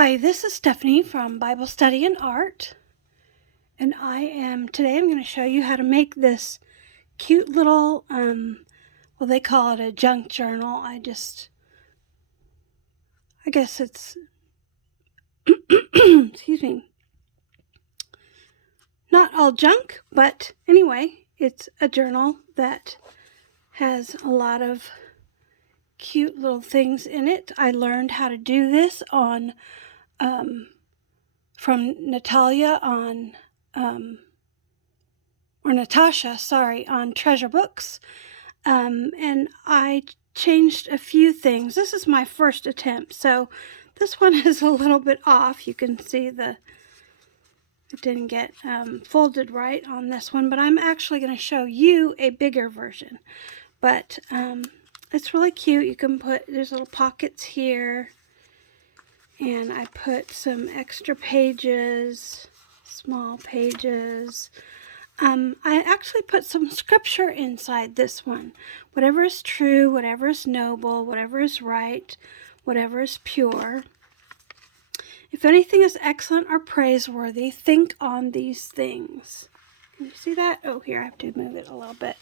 Hi, this is Stephanie from Bible Study and Art, and today I'm going to show you how to make this cute little, well, they call it a junk journal. I guess it's, excuse me, not all junk, but anyway, it's a journal that has a lot of cute little things in it. I learned how to do this from Natasha on Treasure Books. And I changed a few things. This is my first attempt, so this one is a little bit off. You can see it didn't get folded right on this one, but I'm actually going to show you a bigger version. But it's really cute. You can there's little pockets here, and I put some extra pages, small pages. I actually put some scripture inside this one. Whatever is true, whatever is noble, whatever is right, whatever is pure. If anything is excellent or praiseworthy, think on these things. Can you see that? Oh, here, I have to move it a little bit.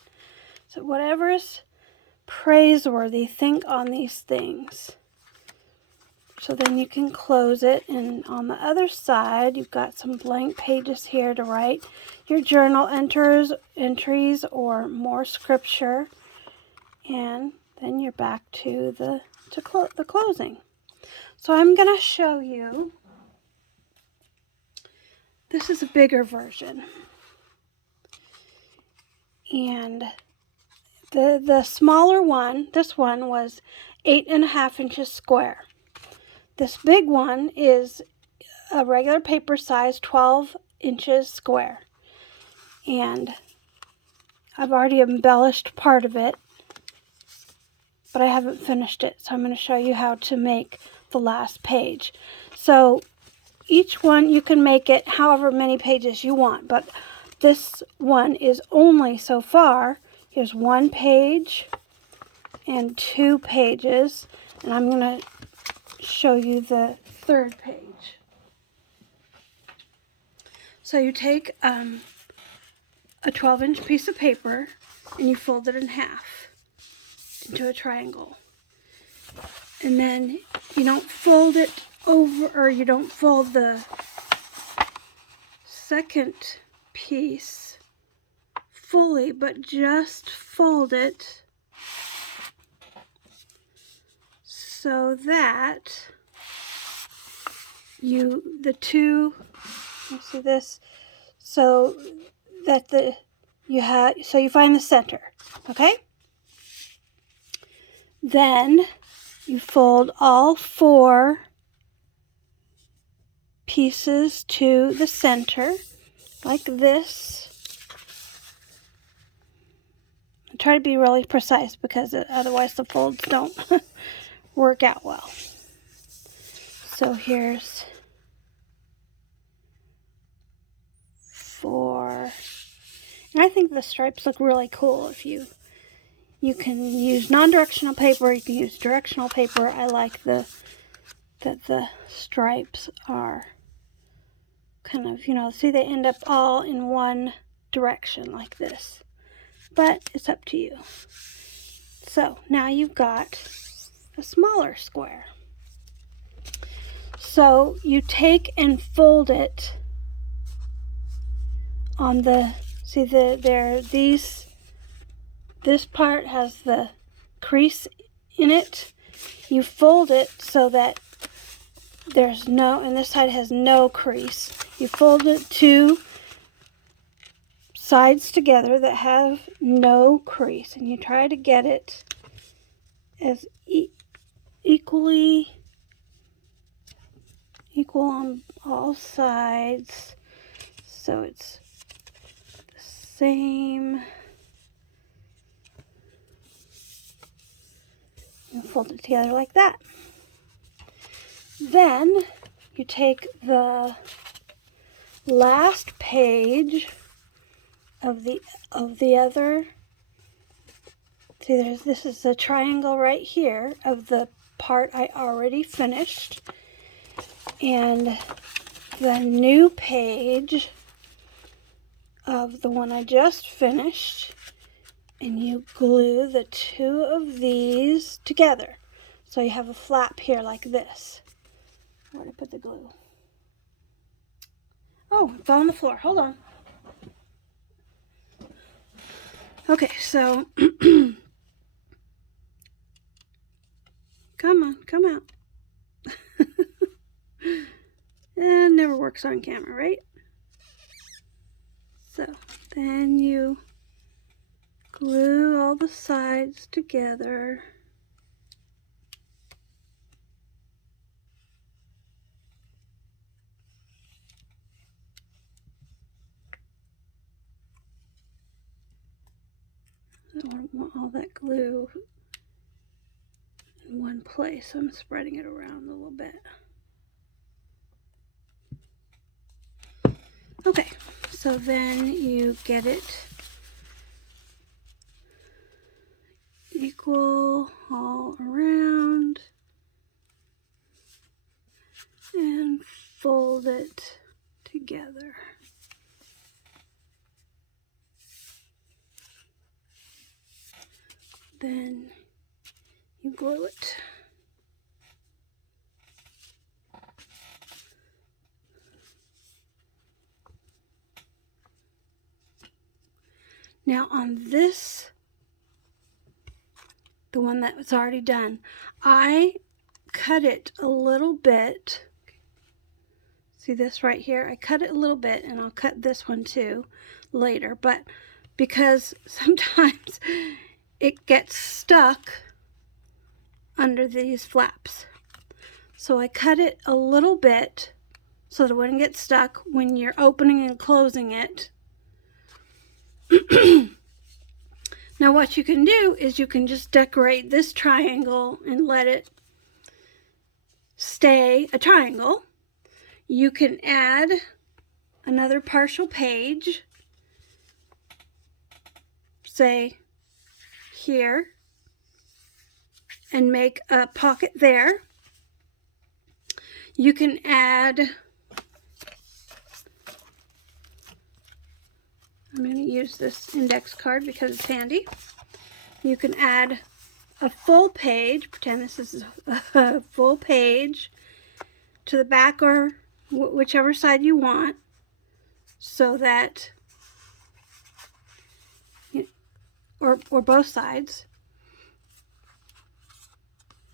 So whatever is praiseworthy, think on these things. So then you can close it, and on the other side you've got some blank pages here to write your journal entries or more scripture, and then you're back to the closing. So I'm going to show you, this is a bigger version, and the smaller one, this one was 8.5 inches square. This big one is a regular paper size, 12 inches square. And I've already embellished part of it, but I haven't finished it. So I'm going to show you how to make the last page. So each one, you can make it however many pages you want, but this one is only so far. Here's 1 page and 2 pages, and I'm going to show you the 3rd page. So you take a 12-inch piece of paper and you fold it in half into a triangle, and then you don't fold it over, or you don't fold the second piece fully, but just fold it so that you see this, so that you find the center, okay? Then you fold all 4 pieces to the center like this. I try to be really precise because otherwise the folds don't work out well. So here's 4, and I think the stripes look really cool. If you can use non-directional paper, you can use directional paper. I like that the stripes are kind of, see, they end up all in one direction like this, but it's up to you. So now you've got a smaller square. So you take and fold it on this part has the crease in it. You fold it so that there's and this side has no crease. You fold it 2 sides together that have no crease, and you try to get it as equal on all sides, so it's the same. And fold it together like that. Then you take the last page of the other. See, this is the triangle right here of the part I already finished. and the new page of the one I just finished, and you glue the two of these together. So you have a flap here like this. Where did I put the glue? Oh, it fell on the floor. Hold on. Okay, so come on, come out. It never works on camera, right? So then you glue all the sides together. I don't want all that glue in one place, so I'm spreading it around a little bit. Okay, so then you get it equal all around and fold it together. Then you glue it. Now on this, the one that was already done, I cut it a little bit. See this right here? I cut it a little bit, and I'll cut this one too later, but because sometimes it gets stuck under these flaps. So I cut it a little bit so that it wouldn't get stuck when you're opening and closing it. Now what you can do is you can just decorate this triangle and let it stay a triangle. You can add another partial page, say here, and make a pocket there. You can add, I'm going to use this index card because it's handy. You can add a full page, pretend this is a full page, to the back or whichever side you want, so that, or both sides,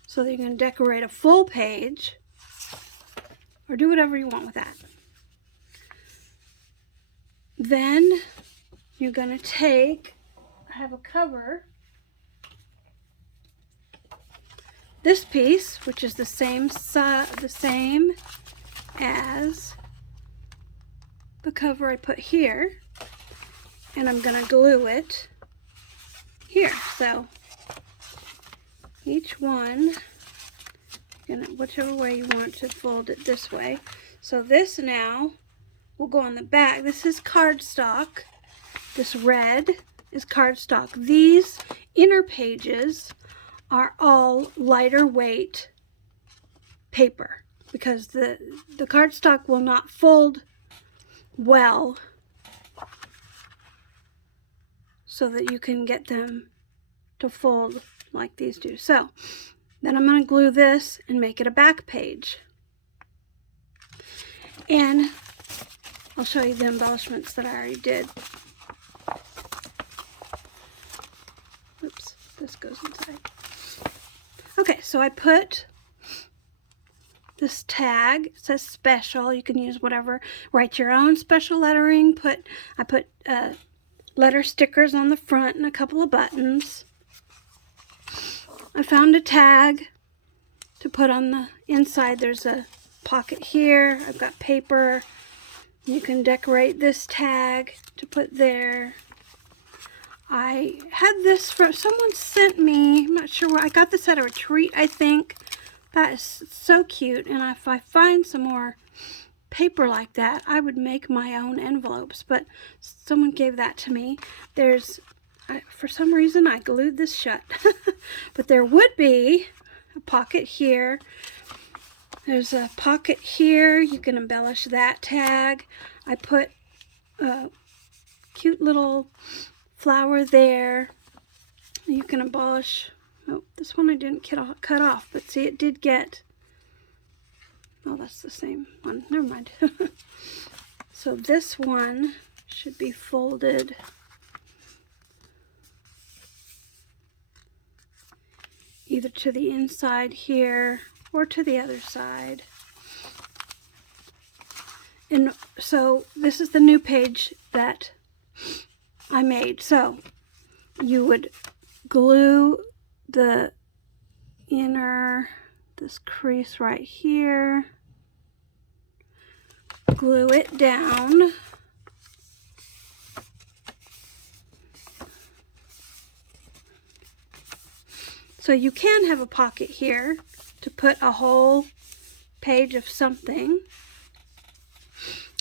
so that you can decorate a full page, or do whatever you want with that. Then you're going to take, I have a cover, this piece, which is the same as the cover I put here, and I'm going to glue it here. So each one, whichever way you want to fold it this way. So this now will go on the back. This is cardstock. This red is cardstock. These inner pages are all lighter weight paper because the cardstock will not fold well, so that you can get them to fold like these do. So then I'm going to glue this and make it a back page. And I'll show you the embellishments that I already did. Oops, this goes inside. Okay, so I put this tag. It says special. You can use whatever. Write your own special lettering. I put letter stickers on the front and a couple of buttons. I found a tag to put on the inside. There's a pocket here. I've got paper. You can decorate this tag to put there. I had this from someone sent me. I'm not sure where. I got this at a retreat, I think. That is so cute. And if I find some more paper like that, I would make my own envelopes. But someone gave that to me. For some reason, I glued this shut. But there would be a pocket here. There's a pocket here. You can embellish that tag. I put a cute little flower there. You can embellish. Oh, this one I didn't cut off, but see, it did get. Oh, that's the same one. Never mind. So this one should be folded either to the inside here or to the other side. And so this is the new page that I made. So you would glue the inner, this crease right here, glue it down. So you can have a pocket here to put a whole page of something.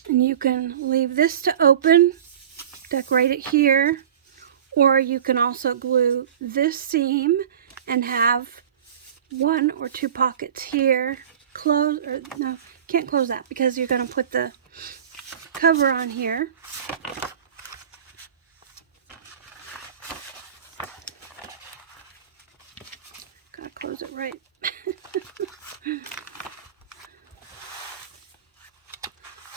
And you can leave this to open, decorate it here, or you can also glue this seam and have 1 or 2 pockets here. Close, or no, can't close that because you're going to put the cover on here. Gotta close it right.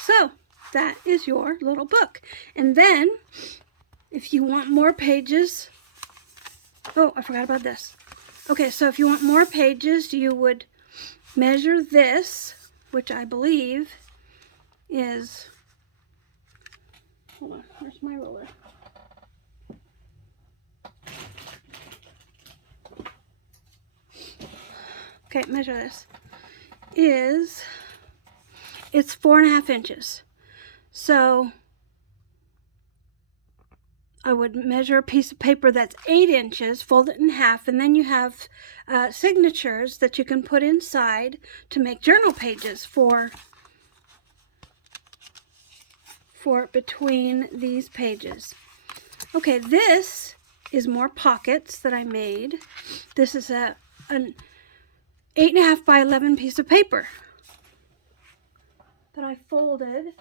So that is your little book. And then if you want more pages, oh, I forgot about this. Okay, so if you want more pages, you would measure this, which I believe is, hold on, where's my ruler? Okay, measure this. It's 4.5 inches. So I would measure a piece of paper that's 8 inches, fold it in half, and then you have signatures that you can put inside to make journal pages for between these pages. Okay, this is more pockets that I made. This is an 8.5 by 11 piece of paper that I folded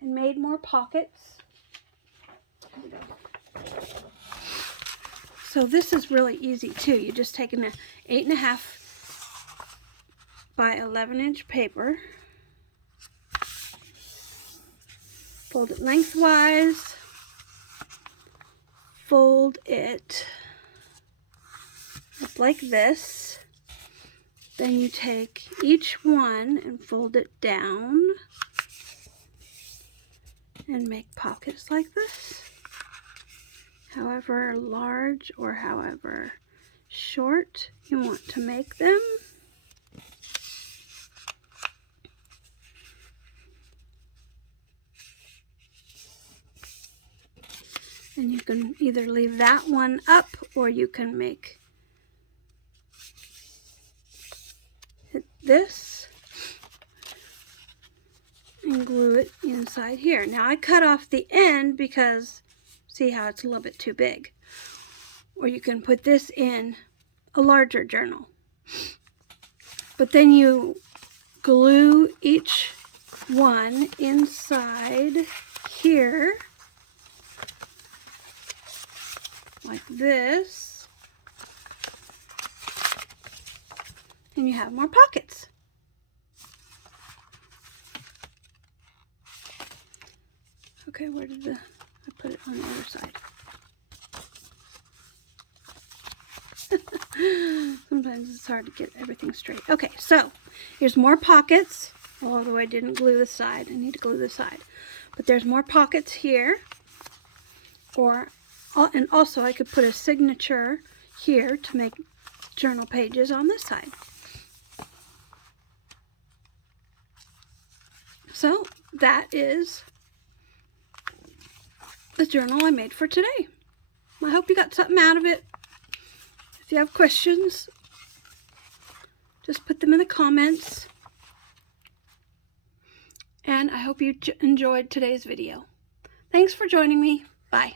and made more pockets. So this is really easy too. You just take an 8.5 by 11 inch paper, fold it lengthwise, fold it up like this. Then you take each one and fold it down and make pockets like this. However large or however short you want to make them. And you can either leave that one up or you can make this and glue it inside here. Now I cut off the end because see how it's a little bit too big. Or you can put this in a larger journal. But then you glue each one inside here like this. And you have more pockets. Okay, where did I put it on the other side? Sometimes it's hard to get everything straight. Okay, so here's more pockets. Although I didn't glue the side, I need to glue the side. But there's more pockets here. And also I could put a signature here to make journal pages on this side. So that is the journal I made for today. I hope you got something out of it. If you have questions, just put them in the comments. And I hope you enjoyed today's video. Thanks for joining me. Bye.